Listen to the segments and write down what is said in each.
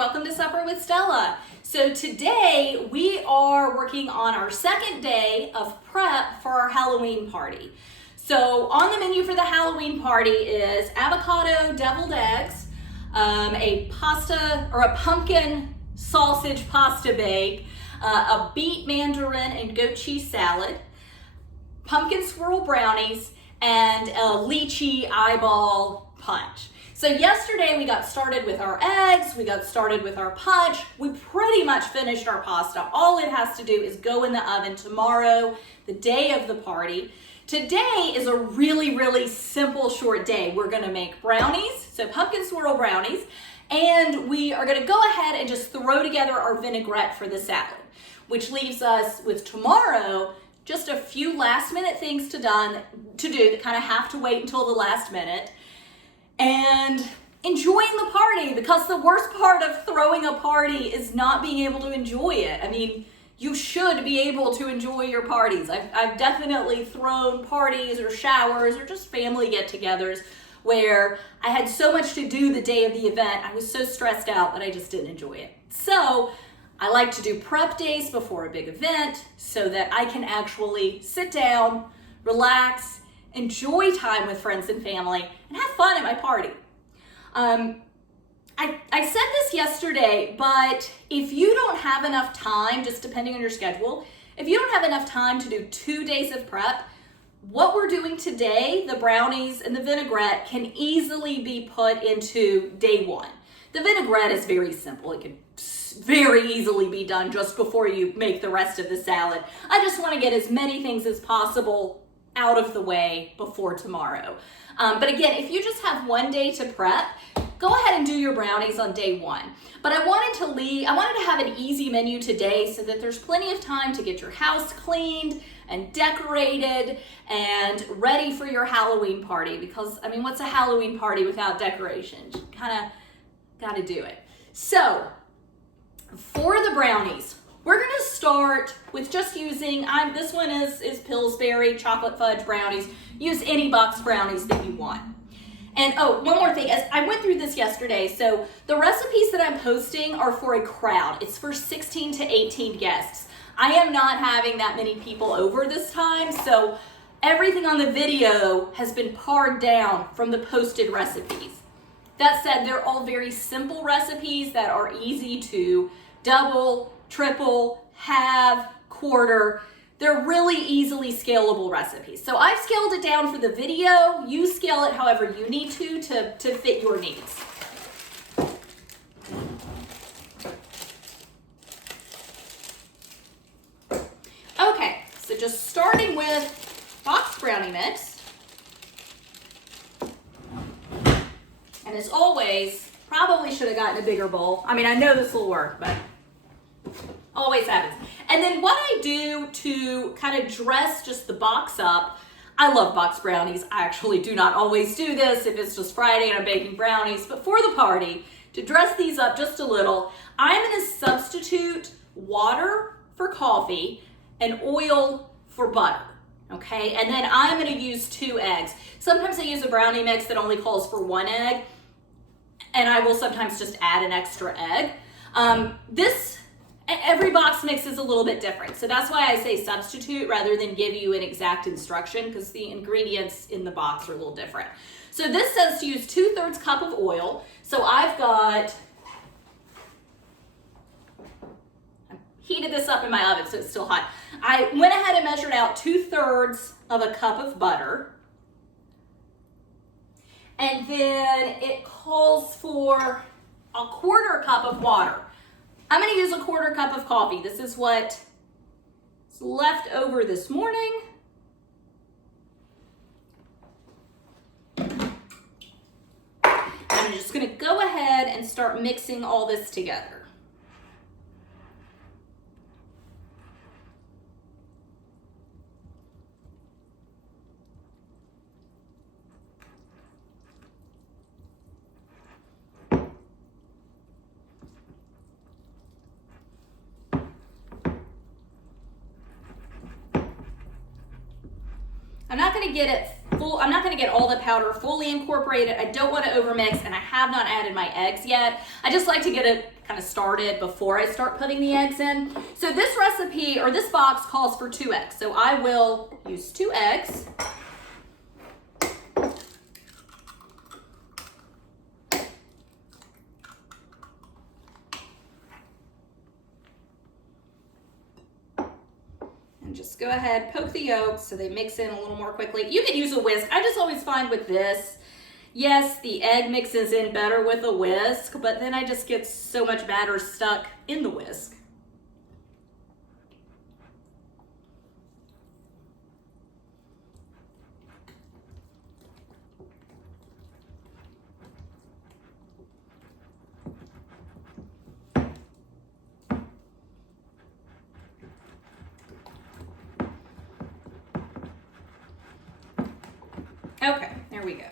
welcome to Supper with Stella. So today we are working on our second day of prep for our Halloween party. So on the menu for the Halloween party is avocado deviled eggs, a pasta or a pumpkin sausage pasta bake, a beet mandarin and goat cheese salad, pumpkin swirl brownies, and a lychee eyeball punch. So yesterday we got started with our eggs, we got started with our punch, we pretty much finished our pasta. All it has to do is go in the oven tomorrow, the day of the party. Today is a really simple short day. We're gonna make brownies, so pumpkin swirl brownies, and we are gonna go ahead and just throw together our vinaigrette for the salad, which leaves us with tomorrow just a few last minute things to do that kind of have to wait until the last minute. And enjoying the party, because the worst part of throwing a party is not being able to enjoy it. I mean, you should be able to enjoy your parties. I've definitely thrown parties or showers or just family get-togethers where I had so much to do the day of the event, I was so stressed out that I just didn't enjoy it. So I like to do prep days before a big event so that I can actually sit down, relax, enjoy time with friends and family, and have fun at my party. I said this yesterday, but if you don't have enough time, just depending on your schedule, if you don't have enough time to do 2 days of prep, what we're doing today, the brownies and the vinaigrette, can easily be put into day one. The vinaigrette is very simple. It can very easily be done just before you make the rest of the salad. I just want to get as many things as possible out of the way before tomorrow. But again, if you just have 1 day to prep, go ahead and do your brownies on day one. But I wanted to have an easy menu today so that there's plenty of time to get your house cleaned and decorated and ready for your Halloween party. Because, I mean, what's a Halloween party without decorations? You kind of got to do it. So, for the brownies, we're gonna start with just using, this one is Pillsbury chocolate fudge brownies. Use any box brownies that you want. And oh, one more thing, as I went through this yesterday, so the recipes that I'm posting are for a crowd. It's for 16 to 18 guests. I am not having that many people over this time, so everything on the video has been pared down from the posted recipes. That said, they're all very simple recipes that are easy to double, triple, halve, quarter. They're really easily scalable recipes. So I've scaled it down for the video. You scale it however you need to fit your needs. Okay, so just starting with box brownie mix. And as always, probably should have gotten a bigger bowl. I mean, I know this will work, but always happens. And then what I do to kind of dress just the box up, I love box brownies. I actually do not always do this if it's just Friday and I'm baking brownies, but for the party, to dress these up just a little, I'm gonna substitute water for coffee and oil for butter, okay? And then I'm gonna use 2 eggs. Sometimes I use a brownie mix that only calls for 1 egg, and I will sometimes just add an extra egg. Every box mix is a little bit different. So that's why I say substitute rather than give you an exact instruction, because the ingredients in the box are a little different. So this says to use 2/3 cup of oil. So I heated this up in my oven so it's still hot. I went ahead and measured out 2/3 of a cup of butter. And then it calls for a 1/4 cup of water. I'm gonna use a 1/4 cup of coffee. This is what's left over this morning. I'm just gonna go ahead and start mixing all this together. I'm not going to get it I'm not gonna get all the powder fully incorporated. I don't wanna overmix, and I have not added my eggs yet. I just like to get it kind of started before I start putting the eggs in. So this recipe, or this box, calls for 2 eggs. So I will use 2 eggs. And just go ahead, poke the yolks so they mix in a little more quickly. You can use a whisk. I just always find with this, yes, the egg mixes in better with a whisk, but then I just get so much batter stuck in the whisk. Okay, there we go.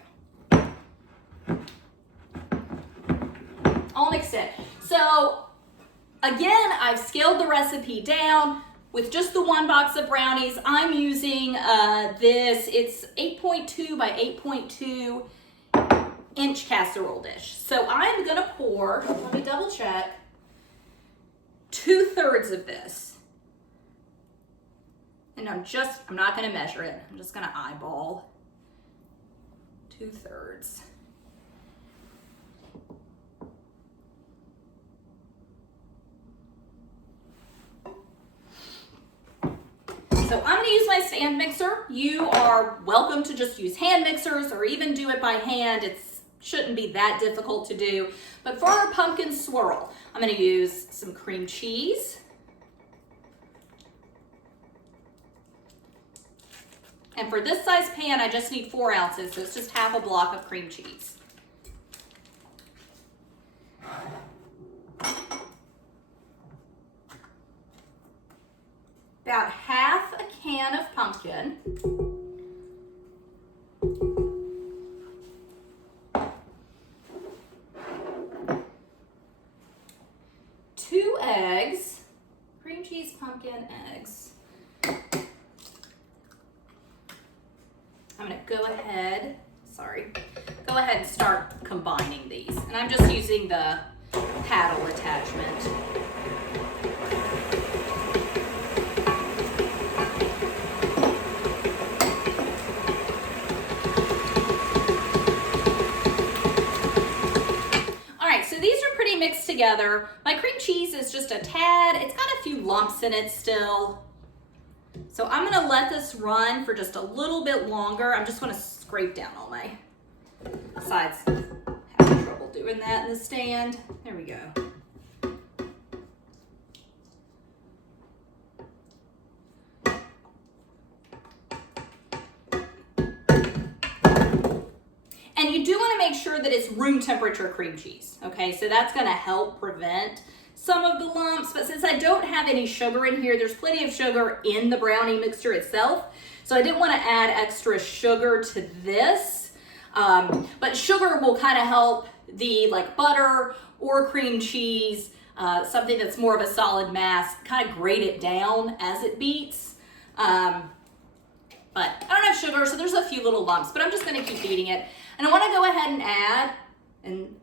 All mixed in. So again, I've scaled the recipe down with just the 1 box of brownies. I'm using this, it's 8.2 by 8.2 inch casserole dish. So I'm gonna pour, let me double check, 2/3 of this. And I'm not gonna measure it. I'm just gonna eyeball 2/3. So I'm gonna use my stand mixer. You are welcome to just use hand mixers or even do it by hand. It shouldn't be that difficult to do. But for our pumpkin swirl, I'm gonna use some cream cheese. And for this size pan, I just need 4 ounces, so it's just half a block of cream cheese. About half a can of pumpkin. 2 eggs, cream cheese, pumpkin, eggs. I'm gonna go ahead and start combining these. And I'm just using the paddle attachment. All right, so these are pretty mixed together. My cream cheese is just a tad, it's got a few lumps in it still. So I'm gonna let this run for just a little bit longer. I'm just gonna scrape down all my sides. Having trouble doing that in the stand. There we go. And you do wanna make sure that it's room temperature cream cheese, okay? So that's gonna help prevent some of the lumps, but since I don't have any sugar in here, there's plenty of sugar in the brownie mixture itself, so I didn't want to add extra sugar to this, but sugar will kind of help the like butter or cream cheese, something that's more of a solid mass, kind of grate it down as it beats. But I don't have sugar, so there's a few little lumps, but I'm just going to keep beating it. And I want to go ahead and add, and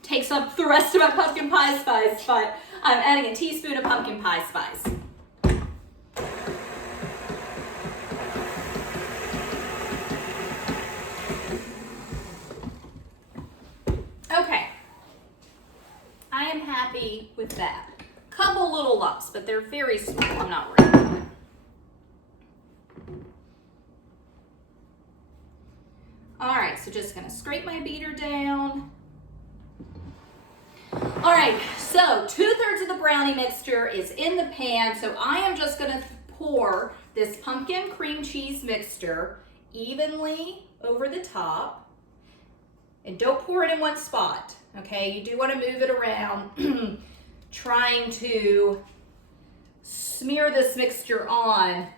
takes up the rest of my pumpkin pie spice, but I'm adding a teaspoon of pumpkin pie spice. Okay, I am happy with that. Couple little lumps, but they're very small. I'm not worried about it. All right, so just gonna scrape my beater down. All right, so 2/3 of the brownie mixture is in the pan, so I am just gonna pour this pumpkin cream cheese mixture evenly over the top. And don't pour it in one spot, okay? You do wanna move it around, trying to smear this mixture on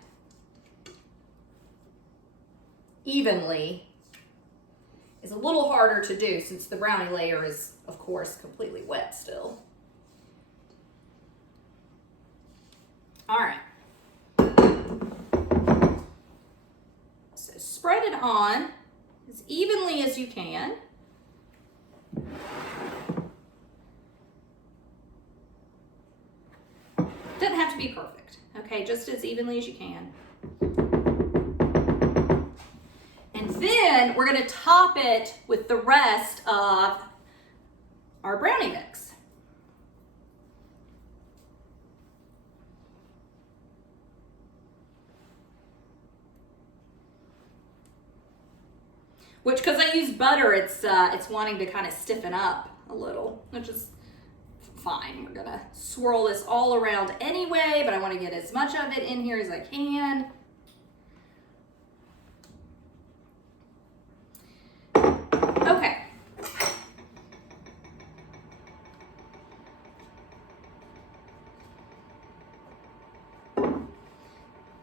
evenly is a little harder to do since the brownie layer is, of course, completely wet still. All right. So spread it on as evenly as you can. Doesn't have to be perfect, okay? Just as evenly as you can. And then we're gonna top it with the rest of our brownie mix. Which, because I use butter, it's wanting to kind of stiffen up a little, which is fine. We're gonna swirl this all around anyway, but I want to get as much of it in here as I can. Okay.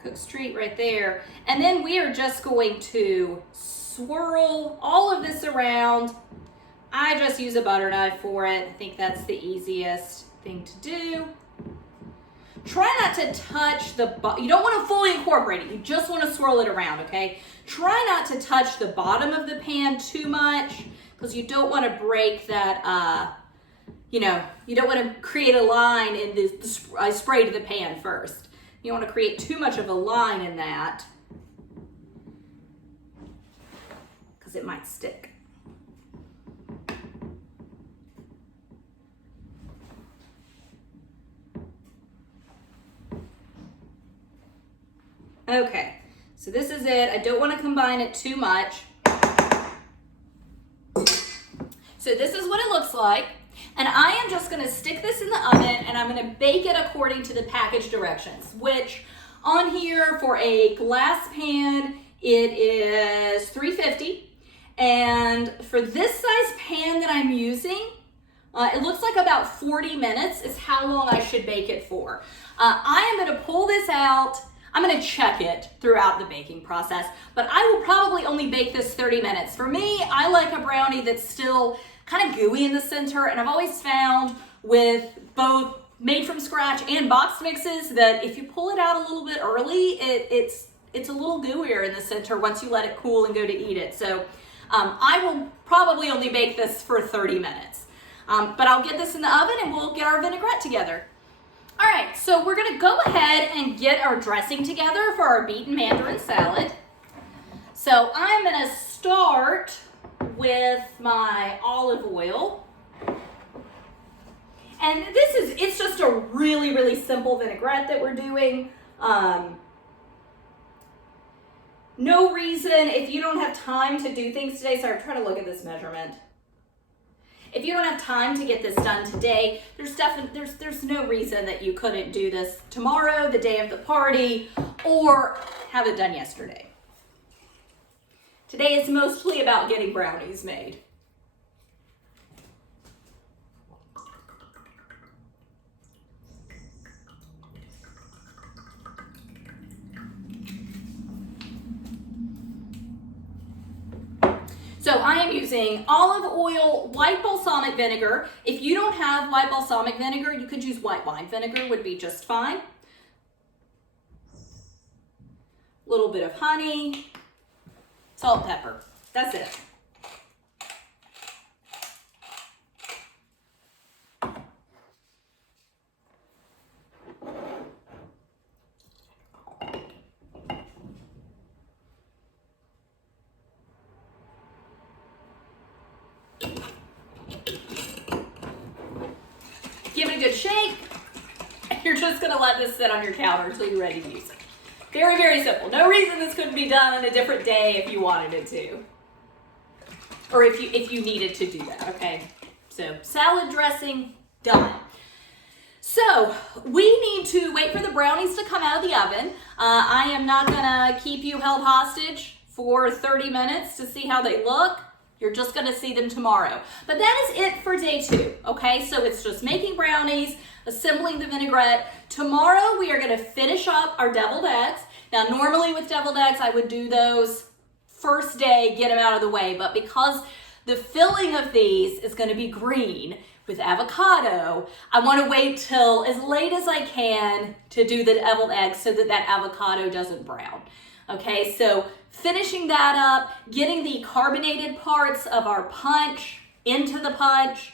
Cook Street right there. And then we are just going to swirl all of this around. I just use a butter knife for it. I think that's the easiest thing to do. Try not to touch you don't want to fully incorporate it. You just want to swirl it around, okay? Try not to touch the bottom of the pan too much because you don't want to break that, you don't want to create a line in this. I sprayed the pan first. You don't want to create too much of a line in that because it might stick. Okay, so this is it. I don't want to combine it too much. So this is what it looks like. And I am just going to stick this in the oven and I'm going to bake it according to the package directions, which on here for a glass pan, it is 350. And for this size pan that I'm using, it looks like about 40 minutes is how long I should bake it for. I am going to pull this out. I'm going to check it throughout the baking process, but I will probably only bake this 30 minutes. For me, I like a brownie that's still kind of gooey in the center, and I've always found with both made from scratch and boxed mixes that if you pull it out a little bit early, it's a little gooier in the center once you let it cool and go to eat it. So I will probably only bake this for 30 minutes, but I'll get this in the oven and we'll get our vinaigrette together. All right, so we're gonna go ahead and get our dressing together for our beet and mandarin salad. So I'm gonna start with my olive oil. And it's just a really, really simple vinaigrette that we're doing. No reason, if you don't have time to do things today, sorry, I'm trying to look at this measurement. If you don't have time to get this done today, there's no reason that you couldn't do this tomorrow, the day of the party, or have it done yesterday. Today is mostly about getting brownies made. So I am using olive oil, white balsamic vinegar. If you don't have white balsamic vinegar, you could use white wine vinegar, would be just fine. A little bit of honey, salt, pepper. That's it. Give it a good shake. You're just gonna let this sit on your counter until you're ready to use it. Very, very simple. No reason this couldn't be done on a different day if you wanted it to. Or if you needed to do that, okay? So salad dressing, done. So we need to wait for the brownies to come out of the oven. I am not gonna keep you held hostage for 30 minutes to see how they look. You're just gonna see them tomorrow. But that is it for day 2, okay? So it's just making brownies, assembling the vinaigrette. Tomorrow we are gonna finish up our deviled eggs. Now normally with deviled eggs, I would do those first day, get them out of the way. But because the filling of these is gonna be green with avocado, I wanna wait till as late as I can to do the deviled eggs so that that avocado doesn't brown. Okay, so finishing that up, getting the carbonated parts of our punch into the punch,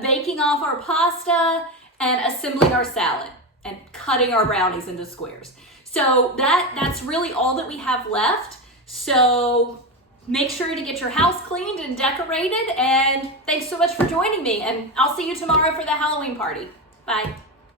baking off our pasta, and assembling our salad and cutting our brownies into squares. So that's really all that we have left. So make sure to get your house cleaned and decorated, and thanks so much for joining me, and I'll see you tomorrow for the Halloween party. Bye.